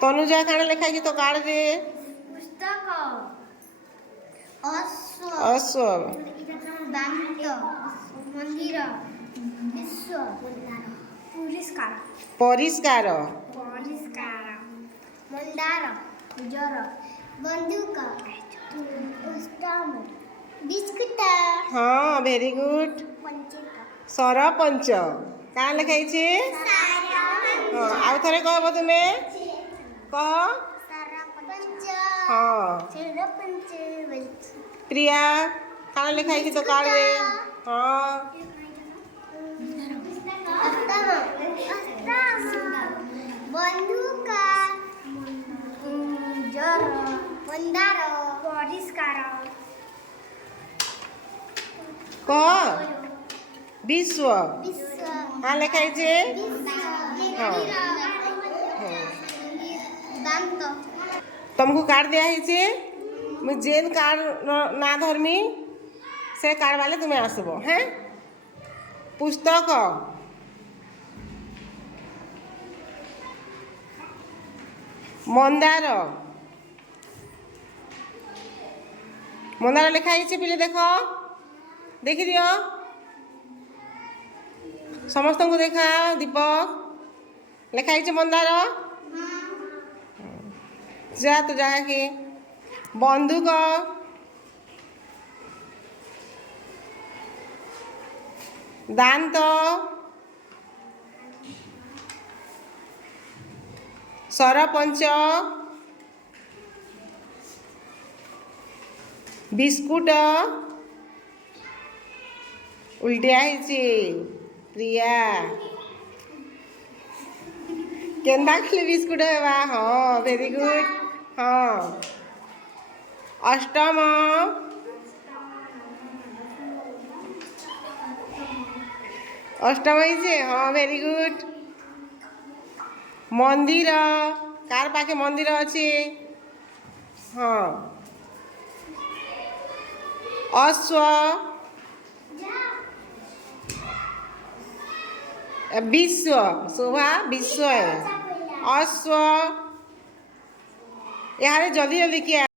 तनुजा काण लिखाई तो कार्ड रे पुस्तक अश्व अश्व दांत मंदिर विश्व पुरस्कार परिष्कार परिष्कार मंदार जर बंदूक पुस्तक बिस्कुट हाँ वेरी गुड सरपंच क्या लिखाई छे हाँ आउ थरे कहब तुम्हें कह हाँ प्रिया क्या लिखाई तो कार्ड रे हाँ बंदूक जर मंदार परिष्कार कह विश्व क्या लिखाई छे हाँ दांत तुमको कार्ड दिया है मुझे जेन कार्ड ना धर्मी से कार्ड वाले तुम्हें आसब हैं पुस्तक मंदार मंदार लिखाई पे देख देखी दियो समस्त को देखा दीपक लिखाई मंदार जा तो जा कि बंदूक दांत सरपंच बिस्कुट उल्टिया प्रिया केन्दा खाली बिस्कुट है हाँ वेरी गुड हाँ अष्टम अष्टम हाँ वेरी गुड मंदिर कार पाखे मंदिर अच्छे हाँ अश्व विश्व शोभा विश्व है अश्व यार जल्दी जल्दी किया